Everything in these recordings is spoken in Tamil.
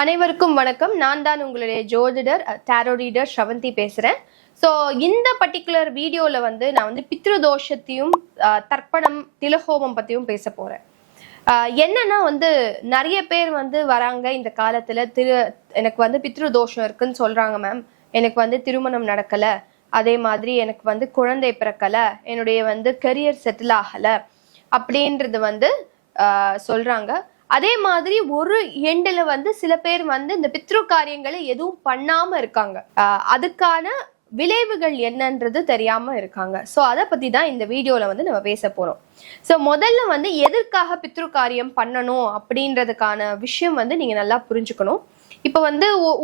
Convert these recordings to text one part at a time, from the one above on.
அனைவருக்கும் வணக்கம். நான் தான் உங்களுடைய ஜோதிடர் டாரோ ரீடர் ஸ்ரவந்தி பேசுறேன். ஸோ இந்த பர்டிகுலர் வீடியோல நான் பித்ரு தோஷத்தையும் தர்ப்பணம் திலஹோமம் பத்தியும் பேச போறேன். என்னன்னா நிறைய பேர் வராங்க இந்த காலத்துல எனக்கு பித்ரு தோஷம் இருக்குன்னு சொல்றாங்க மேம். எனக்கு திருமணம் நடக்கல, அதே மாதிரி எனக்கு குழந்தை பிறக்கல, என்னுடைய கரியர் செட்டில் ஆகல அப்படின்றது சொல்றாங்க. அதே மாதிரி ஒரு எண்டுல சில பேர் இந்த பித்ரு காரியங்களை எதுவும் பண்ணாம இருக்காங்க. அதுக்கான விளைவுகள் என்னன்றது தெரியாம இருக்காங்க. சோ அதை பத்தி தான் இந்த வீடியோல நம்ம பேச போறோம். சோ முதல்ல எதற்காக பித்ரு காரியம் பண்ணணும் அப்படின்றதுக்கான விஷயம் நீங்க நல்லா புரிஞ்சுக்கணும். இப்ப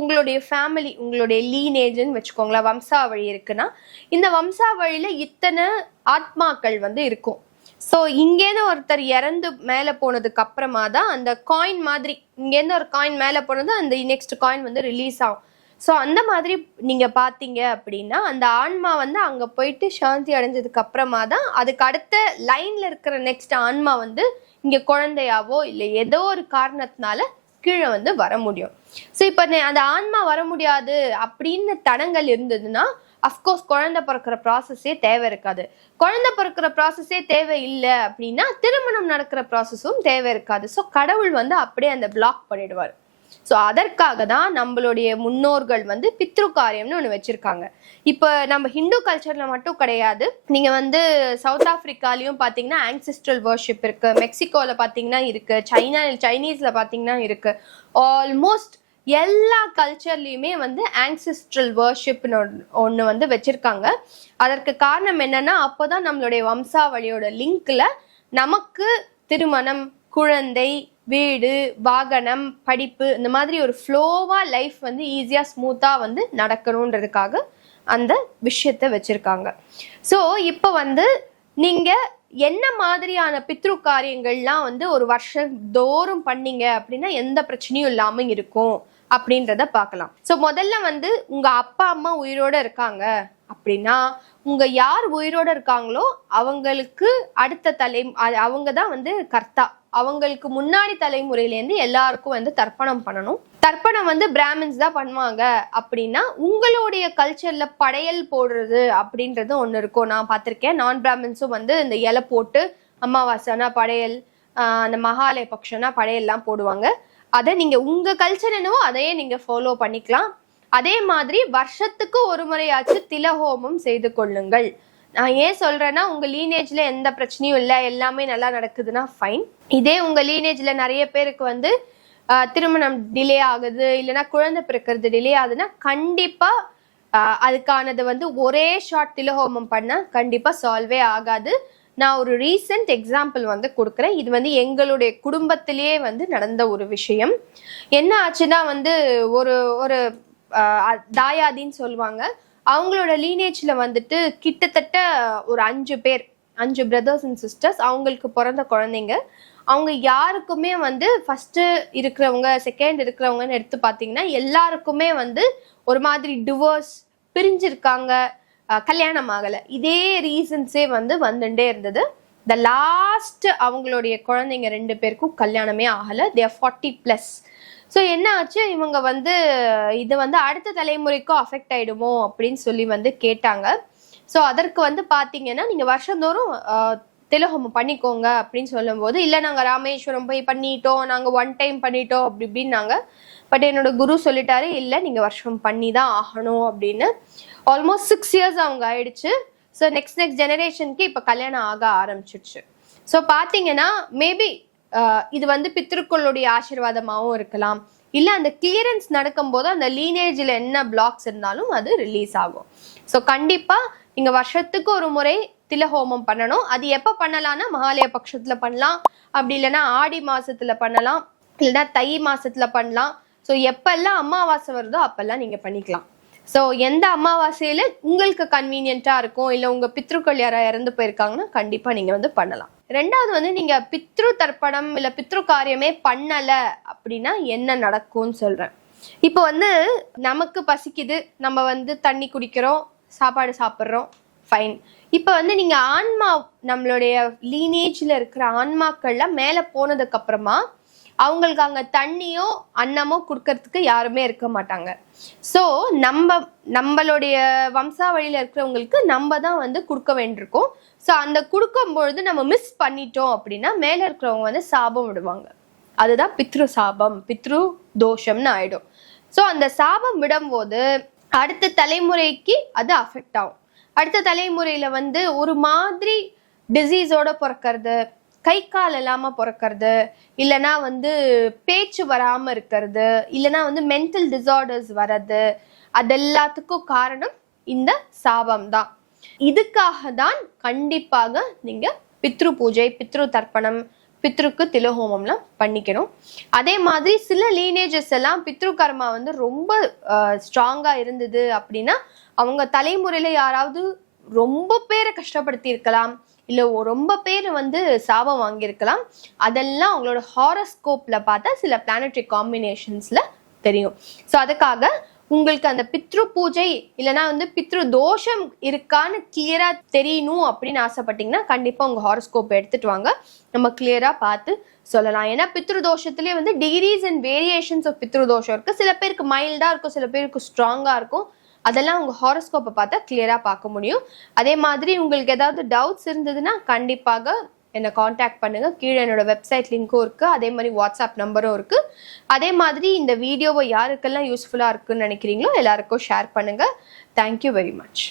உங்களுடைய ஃபேமிலி, உங்களுடைய லீனேஜ்ன்னு வச்சுக்கோங்களேன், வம்சாவழி இருக்குன்னா இந்த வம்சாவழியில இத்தனை ஆத்மாக்கள் இருக்கும். ஸோ இங்கேருந்து ஒருத்தர் இறந்து மேலே போனதுக்கு அப்புறமா தான் அந்த காயின் மாதிரி, இங்கேருந்து ஒரு காயின் மேலே போனது அந்த நெக்ஸ்ட் காயின் ரிலீஸ் ஆகும். ஸோ அந்த மாதிரி நீங்க பாத்தீங்க அப்படின்னா அந்த ஆன்மா அங்க போயிட்டு சாந்தி அடைஞ்சதுக்கு அப்புறமா தான் அதுக்கு அடுத்த லைன்ல இருக்கிற நெக்ஸ்ட் ஆன்மா இங்க குழந்தையாவோ இல்லை ஏதோ ஒரு காரணத்தினால கீழே வர முடியும். ஸோ இப்ப அந்த ஆன்மா வர முடியாது அப்படின்னு தடங்கள் இருந்ததுன்னா அஃப்கோர்ஸ் குழந்தை பிறக்கிற ப்ராசஸே தேவை இருக்காது. குழந்தை பிறக்கிற ப்ராசஸே தேவை இல்லை அப்படின்னா திருமணம் நடக்கிற ப்ராசஸும் தேவை இருக்காது. ஸோ கடவுள் அப்படியே அந்த பிளாக் பண்ணிடுவார். ஸோ அதற்காக தான் நம்மளுடைய முன்னோர்கள் பித்ரு காரியம்னு ஒன்று வச்சிருக்காங்க. இப்போ நம்ம ஹிந்து கல்ச்சர்ல மட்டும் கிடையாது, நீங்க சவுத் ஆப்பிரிக்காலையும் பாத்தீங்கன்னா ஆன்செஸ்ட்ரல் வர்ஷிப் இருக்கு, மெக்சிகோல பாத்தீங்கன்னா இருக்கு, சைனீஸ்ல பாத்தீங்கன்னா இருக்கு. ஆல்மோஸ்ட் எல்லா கல்ச்சர்லயுமே ஆன்செஸ்ட்ரல் வர்ஷிப்னு ஒன்று வச்சிருக்காங்க. அதற்கு காரணம் என்னன்னா அப்போதான் நம்மளுடைய வம்சாவளியோட லிங்க்ல நமக்கு திருமணம், குழந்தை, வீடு, வாகனம், படிப்பு இந்த மாதிரி ஒரு ஃப்ளோவா லைஃப் ஈஸியா ஸ்மூத்தா நடக்கணுன்றதுக்காக அந்த விஷயத்த வச்சிருக்காங்க. ஸோ இப்போ நீங்க என்ன மாதிரியான பித்ரு காரியங்கள்லாம் ஒரு வருஷம் தோறும் பண்ணீங்க அப்படின்னா எந்த பிரச்சனையும் இல்லாம இருக்கும் அப்படின்றத பார்க்கலாம். ஸோ முதல்ல உங்க அப்பா அம்மா உயிரோட இருக்காங்க அப்படின்னா உங்க யார் உயிரோட இருக்காங்களோ அவங்களுக்கு அடுத்த அவங்க தான் கர்த்தா. அவங்களுக்கு முன்னாடி தலைமுறையிலேருந்து எல்லாருக்கும் தர்ப்பணம் பண்ணணும். தர்ப்பணம் பிராமின்ஸ் தான் பண்ணுவாங்க அப்படின்னா உங்களுடைய கல்ச்சர்ல படையல் போடுறது அப்படின்றது ஒண்ணு இருக்கும். நான் பார்த்திருக்கேன். நான் பிராமின்ஸும் இந்த இலை போட்டு அமாவாசைனா படையல், அந்த மகாலய பட்சம்னா படையல்லாம் போடுவாங்க. அதை நீங்க உங்க கல்ச்சர் என்னவோ அதையே நீங்க ஃபாலோ பண்ணிக்கலாம். அதே மாதிரி வருஷத்துக்கு ஒரு முறையாச்சு திலஹோமம் செய்து கொள்ளுங்கள். நான் ஏன் சொல்றேன்னா உங்க லீனேஜ்ல எந்த பிரச்சனையும் இல்லை, எல்லாமே நல்லா நடக்குதுன்னா ஃபைன். இதே உங்க லீனேஜ்ல நிறைய பேருக்கு திருமணம் டிலே ஆகுது, இல்லைன்னா குழந்தை பிறக்கிறது டிலே ஆகுதுன்னா கண்டிப்பா அதுக்கானது ஒரே ஷார்ட் திலஹோமம் பண்ணா கண்டிப்பா சால்வே ஆகாது. நான் ஒரு ரீசெண்ட் எக்ஸாம்பிள் கொடுக்குறேன். இது எங்களுடைய குடும்பத்திலேயே நடந்த ஒரு விஷயம். என்ன ஆச்சுன்னா ஒரு ஒரு தாயாதின்னு சொல்லுவாங்க. அவங்களோட லீனேஜ்ல கிட்டத்தட்ட ஒரு 5 பேர், 5 பிரதர்ஸ் அண்ட் சிஸ்டர்ஸ். அவங்களுக்கு பிறந்த குழந்தைங்க அவங்க யாருக்குமே ஃபர்ஸ்ட் இருக்கிறவங்க, செகண்ட் இருக்கிறவங்கன்னு எடுத்து பார்த்தீங்கன்னா எல்லாருக்குமே ஒரு மாதிரி டிவோர்ஸ், பிரிஞ்சிருக்காங்க, கல்யாணம் ஆகலை. இதே ரீசன்ஸே வந்துட்டே இருந்தது. த லாஸ்ட் அவங்களுடைய குழந்தைங்க 2 பேருக்கும் கல்யாணமே ஆகலை. They are 40+. ஸோ என்ன ஆச்சு, இவங்க இது அடுத்த தலைமுறைக்கும் அஃபெக்ட் ஆயிடுமோ அப்படின்னு சொல்லி கேட்டாங்க. ஸோ அதற்கு பார்த்தீங்கன்னா நீங்க வருஷந்தோறும் திலஹோமம் பண்ணிக்கோங்க அப்படின்னு சொல்லும் போது, இல்லை நாங்க ராமேஸ்வரம் போய் பண்ணிட்டோம், நாங்க 1 டைம் பண்ணிட்டோம் அப்படி இப்படின்னாங்க. பட் என்னோட குரு சொல்லிட்டாரு, இல்லை நீங்க வருஷம் பண்ணி தான் ஆகணும் அப்படின்னு. ஆல்மோஸ்ட் 6 years அவங்க ஆயிடுச்சு. ஸோ நெக்ஸ்ட் ஜெனரேஷனுக்கு இப்ப கல்யாணம் ஆக ஆரம்பிச்சிடுச்சு. ஸோ பாத்தீங்கன்னா மேபி இது பித்ருக்களுடைய ஆசீர்வாதமாகவும் இருக்கலாம், இல்ல அந்த கிளியரன்ஸ் நடக்கும் போது அந்த லீனேஜ்ல என்ன பிளாக்ஸ் இருந்தாலும் அது ரிலீஸ் ஆகும். ஸோ கண்டிப்பா நீங்க வருஷத்துக்கு ஒரு முறை திலஹோமம் பண்ணணும். அது எப்ப பண்ணலாம்னா மகாலய பட்சத்துல பண்ணலாம், அப்படி இல்லைன்னா ஆடி மாசத்துல பண்ணலாம், இல்லைன்னா தை மாசத்துல பண்ணலாம். ஸோ எப்பெல்லாம் அமாவாசை வருதோ அப்பெல்லாம் நீங்க பண்ணிக்கலாம். ஸோ எந்த அமாவாசையில உங்களுக்கு கன்வீனியன்ட்டா இருக்கும், இல்லை உங்க பித்ருக்கள் யாராவது இறந்து போயிருக்காங்கன்னா கண்டிப்பா நீங்க பண்ணலாம். ரெண்டாவது நீங்க பித்ரு தர்ப்பணம் இல்ல பித்ரு காரியமே பண்ணல அப்படின்னா என்ன நடக்கும்னு சொல்றேன். இப்போ நமக்கு பசிக்குது, நம்ம தண்ணி குடிக்கிறோம், சாப்பாடு சாப்பிட்றோம், ஃபைன். இப்போ நீங்க ஆன்மா, நம்மளுடைய லீனேஜ்ல இருக்கிற ஆன்மாக்கள்ல மேல போனதுக்கு அப்புறமா அவங்களுக்கு அங்க தண்ணியோ அன்னமோ கொடுக்கறதுக்கு யாருமே இருக்க மாட்டாங்க. ஸோ நம்மளுடைய வம்சாவளியில இருக்கிறவங்களுக்கு நம்ம தான் வந்து கொடுக்க வேண்டியிருக்கோம். ஸோ அந்த கொடுக்கும் பொழுது நம்ம மிஸ் பண்ணிட்டோம் அப்படின்னா மேல இருக்கிறவங்க வந்து சாபம் விடுவாங்க. அதுதான் பித்ரு சாபம், பித்ரு தோஷம்னு ஆயிடும். ஸோ அந்த சாபம் விடும்போது அடுத்த தலைமுறைக்கு அது அஃபெக்ட் ஆகும். அடுத்த தலைமுறையில வந்து ஒரு மாதிரி டிசீஸோட பிறக்கிறது, கை கால் இல்லாம பிறக்கிறது, இல்லைன்னா வந்து பேச்சு வராம இருக்கிறது, இல்லைன்னா வந்து மென்டல் டிசார்டர்ஸ் வர்றது, அதெல்லாத்துக்கும் காரணம் இந்த சாபம் தான். இதுக்காக தான் கண்டிப்பாக நீங்க பித்ரு பூஜை, பித்ரு தர்ப்பணம், பித்ருக்கு திலஹோமம்லாம் பண்ணிக்கணும். அதே மாதிரி சில லீனேஜஸ் எல்லாம் பித்ரு கர்மா வந்து ரொம்ப ஸ்ட்ராங்கா இருந்தது அப்படின்னா அவங்க தலைமுறையில யாராவது ரொம்ப பேரை கஷ்டப்படுத்தி இருக்கலாம், இல்ல ரொம்ப பேர் வந்து சாபம் வாங்கியிருக்கலாம். அதெல்லாம் அவங்களோட ஹாரோஸ்கோப்ல பார்த்தா சில பிளானட்டரி காம்பினேஷன்ஸ்ல தெரியும். ஸோ அதுக்காக உங்களுக்கு அந்த பித்ரு பூஜை இல்லைன்னா வந்து பித்ரு தோஷம் இருக்கான்னு கிளியரா தெரியணும் அப்படின்னு ஆசைப்பட்டீங்கன்னா கண்டிப்பா உங்க ஹாரோஸ்கோப் எடுத்துட்டு வாங்க, நம்ம கிளியரா பார்த்து சொல்லலாம். ஏன்னா பித்ரு தோஷத்திலேயே வந்து டிகிரிஸ் அண்ட் வேரியேஷன்ஸ் ஆஃப் பித்ரு தோஷம் இருக்கு. சில பேருக்கு மைல்டா இருக்கும், சில பேருக்கு ஸ்ட்ராங்கா இருக்கும். அதெல்லாம் உங்க ஹாரோஸ்கோப்பை பார்த்தா கிளியரா பார்க்க முடியும். அதே மாதிரி உங்களுக்கு ஏதாவது டவுட்ஸ் இருந்ததுன்னா கண்டிப்பாக என்னை காண்டாக்ட் பண்ணுங்க. கீழே என்னோட வெப்சைட் லிங்க்கும் இருக்கு, அதே மாதிரி வாட்ஸ்அப் நம்பரும் இருக்கு. அதே மாதிரி இந்த வீடியோவை யாருக்கெல்லாம் யூஸ்ஃபுல்லா இருக்குன்னு நினைக்கிறீங்களோ எல்லாருக்கும் ஷேர் பண்ணுங்க. Thank you very much.